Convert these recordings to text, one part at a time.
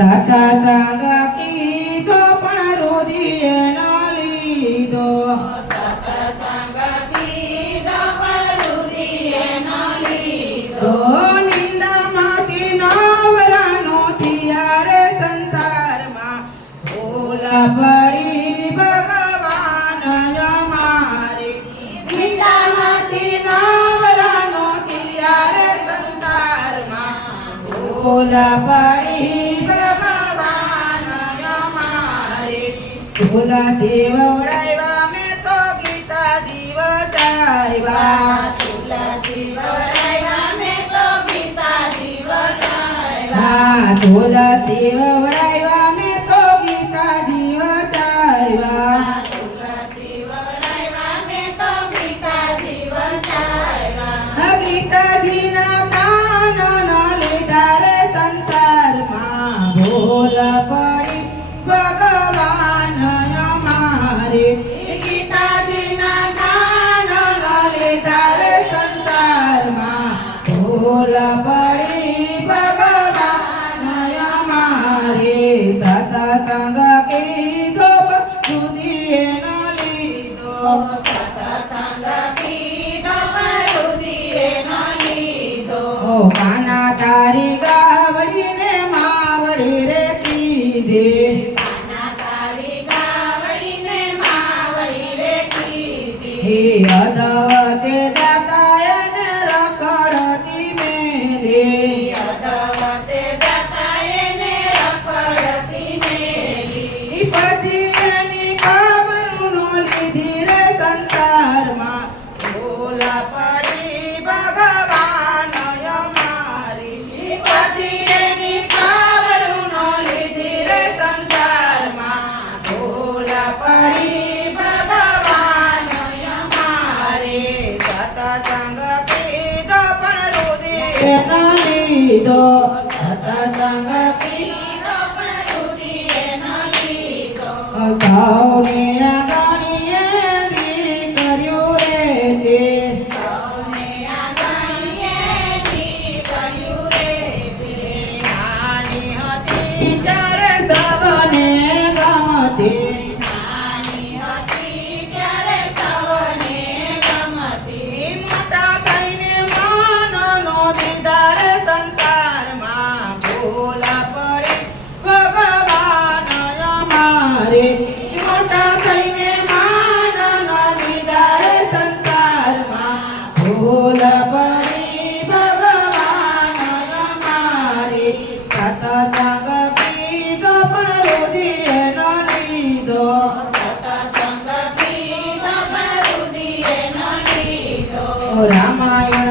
સતસંગ કીધો પણ રુધિર ન લીધો. તો પડી ભગવાન અમારે. નિંદામાંથી નવરાનો થયા રે સંસારમાં ભૂલ પડી ભૂલ દેવડાવ્યા મેં તો ગીતા જીવ ચાવ્યા તુલસી વવડાવ્યા પડી ભગવાન અમારે સતસંગ કીધો રુધિર ન લીધો. કાના તારી ગાવડીને માવડી રે કીધે. હે અદવતે જાતાયન રુધિર ન લીધો સતસંગ કીધો સૌને અમારે મોટા થઈને માનનો દીદાર સંસારમાં ભૂલ પડી ભગવાન અમારે સતસંગ કીધો પણ રુધિર ન લીધો. રામાયણ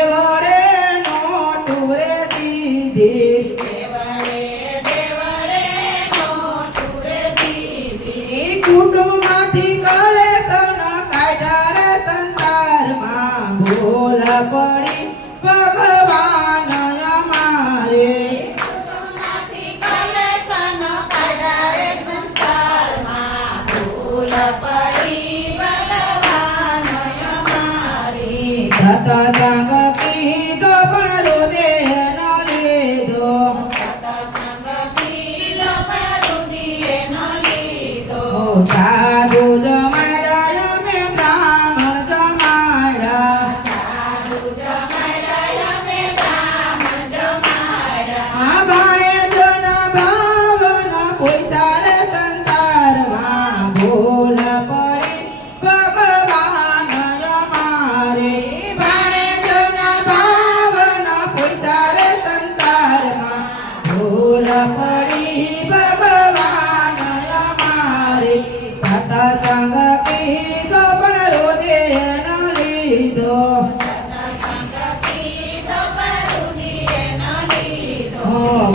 સતસંગ કીધો પણ રોદે એના લીધો.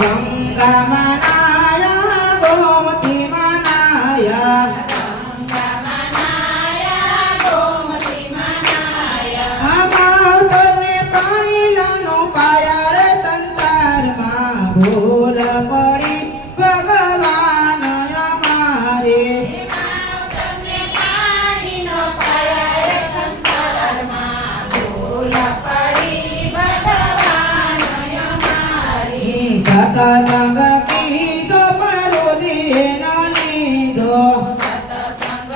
ગંગા મનાયા ગોમતી મનાયા પાણી લાનો પાયા રે સંસારમાં ભૂલ પડી. સતસંગ કીધો પણ રુધિએ ન લીધો સતસંગ